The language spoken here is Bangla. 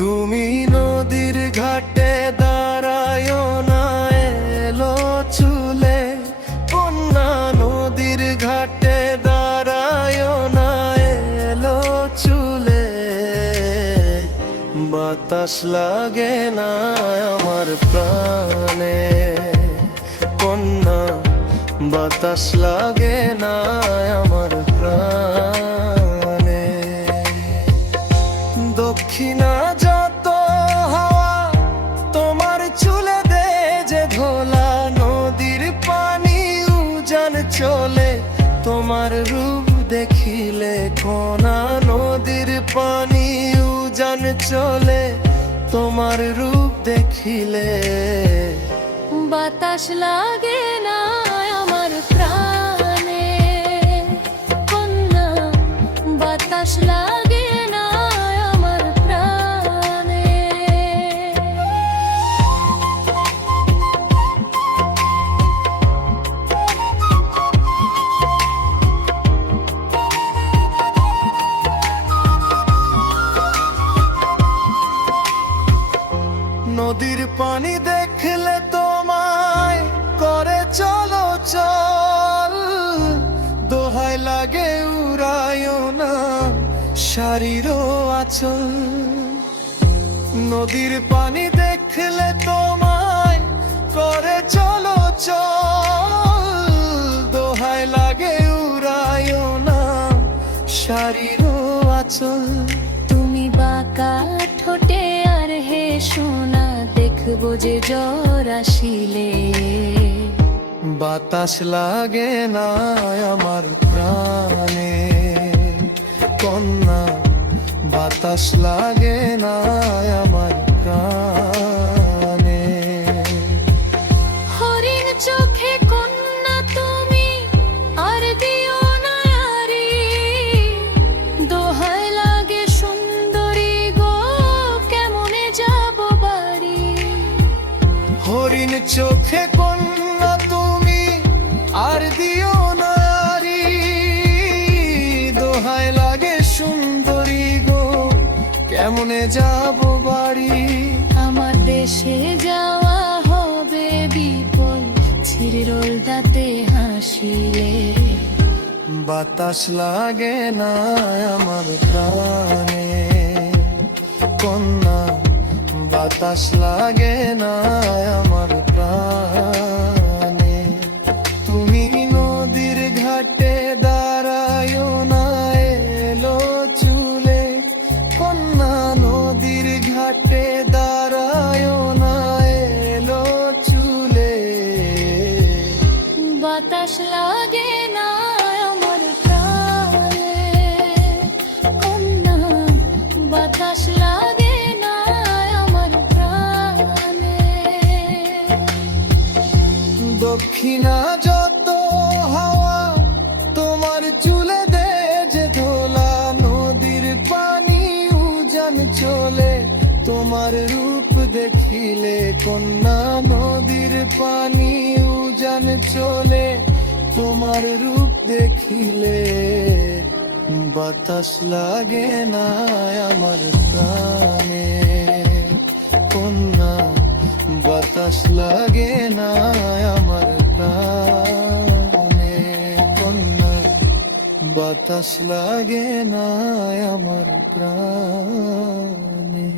তুমি নদীর ঘাটে দাঁড়ায় না, এলো চুলে কন্যা। নদীর ঘাটে দাঁড়ায় না, এলো চুলে। বাতাস লাগে না আমার প্রাণে কন্যা, বাতাস লাগে না আমার প্রাণে। দক্ষিণা যত হাওয়া তোমার চুলে দে যে ধোলা। নদীর পানি উজান চলে তোমার রূপ দেখিলে কোনা। নদীর পানি উজান চলে তোমার রূপ দেখিলে। বাতাস লাগে না আমার প্রাণে কন্যা, বাতাস লাগে না আমার প্রাণে। নদীর পানি দেখলে তোমায় করে চলো চল। দোহাই লাগে উড়ায়ও না শাড়ির আঁচল। নদীর পানি দেখলে তোমায় করে চলো চল। দোহাই লাগে উড়ায়ও না শাড়ির আঁচল। তুমি বাঁকা ঠোঁটে আর হে সোনা, দেখবো যে জ্বর আসিলে। বাতাস লাগে না আমার প্রাণে কন্যা, বাতাস লাগে না আমার প্রাণে। হরিণ চোখে কন্যা তুমি আর দিও না আরি। দোহাই লাগে সুন্দরী গো, কেমনে যাব বাড়ি। হরিণ চোখে কন্যা তুমি আর দিও নারী। দোহাই লাগে সুন্দরী গো, কেমনে যাব বাড়ি। আমার দেশে যাওয়া হবে বিপদ, ছিরিরোল দাঁতে হাসিলে। বাতাস লাগে না আমার প্রাণে কন্যা, বাতাস লাগে না আমার প্রাণে। তুমি নদীর ঘাটে দাঁড়ায় না, এলো চুলে কন্যা। নদীর ঘাটে দাঁড়ায় না, এলো চুলে। বাতাস লাগে না আমার প্রাণে কন্যা, বাতাস লাগে না আমার প্রাণে। দক্ষিণা যত হাওয়া তোমার চুলে দে যে ধোলা। নদীর পানি উজান চলে তোমার রূপ দেখিলে কন্যা। নদীর পানি উজান চলে তোমার রূপ দেখিলে। বাতাস লাগে না আমার প্রাণে কন্যা, বাতাস লাগে না আমার প্রাণে কন্যা, বাতাস লাগে না আমার প্রাণে।